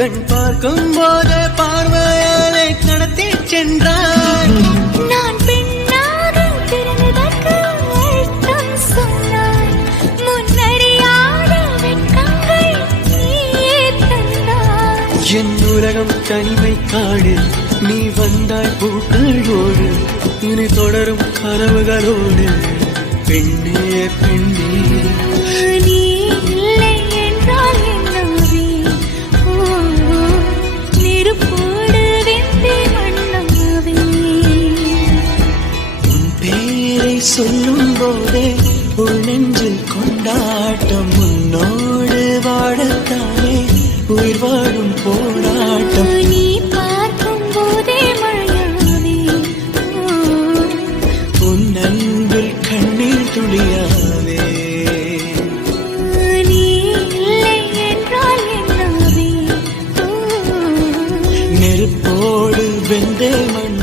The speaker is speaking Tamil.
கண் பார்க்கும் போதே பார்வையாலே கடத்தி சென்றார். நான் பெண்ணாக பிறந்ததற்கு அர்த்தம் சொன்னாய். முன்னறியாத வெட்கங்கள் நீயே தந்தாய். என் உலகம் தனிமை காடு, நீ வந்தாய் பூக்களோடு, இனி தொடரும் கனவுகளோடு. பெண்ணே பெண்ணே நீ இல்லை என்றால் என்னாவே? நெருப்போடு வெந்தே மண்ணாவே. உன் பேரை சொல்லும் போதே உள் நெஞ்சில் கொண்டாட்டம். உன்னோடு வாழத்தானே உயிர் வாழும் போராட்டம். நீ பார்க்கும் போதே மழையாவே. உன் அன்பில் கண்ணீர் துளியாவே. நீ இல்லை என்றால் என்னாவே? நெருப்போடு வெந்தே மண்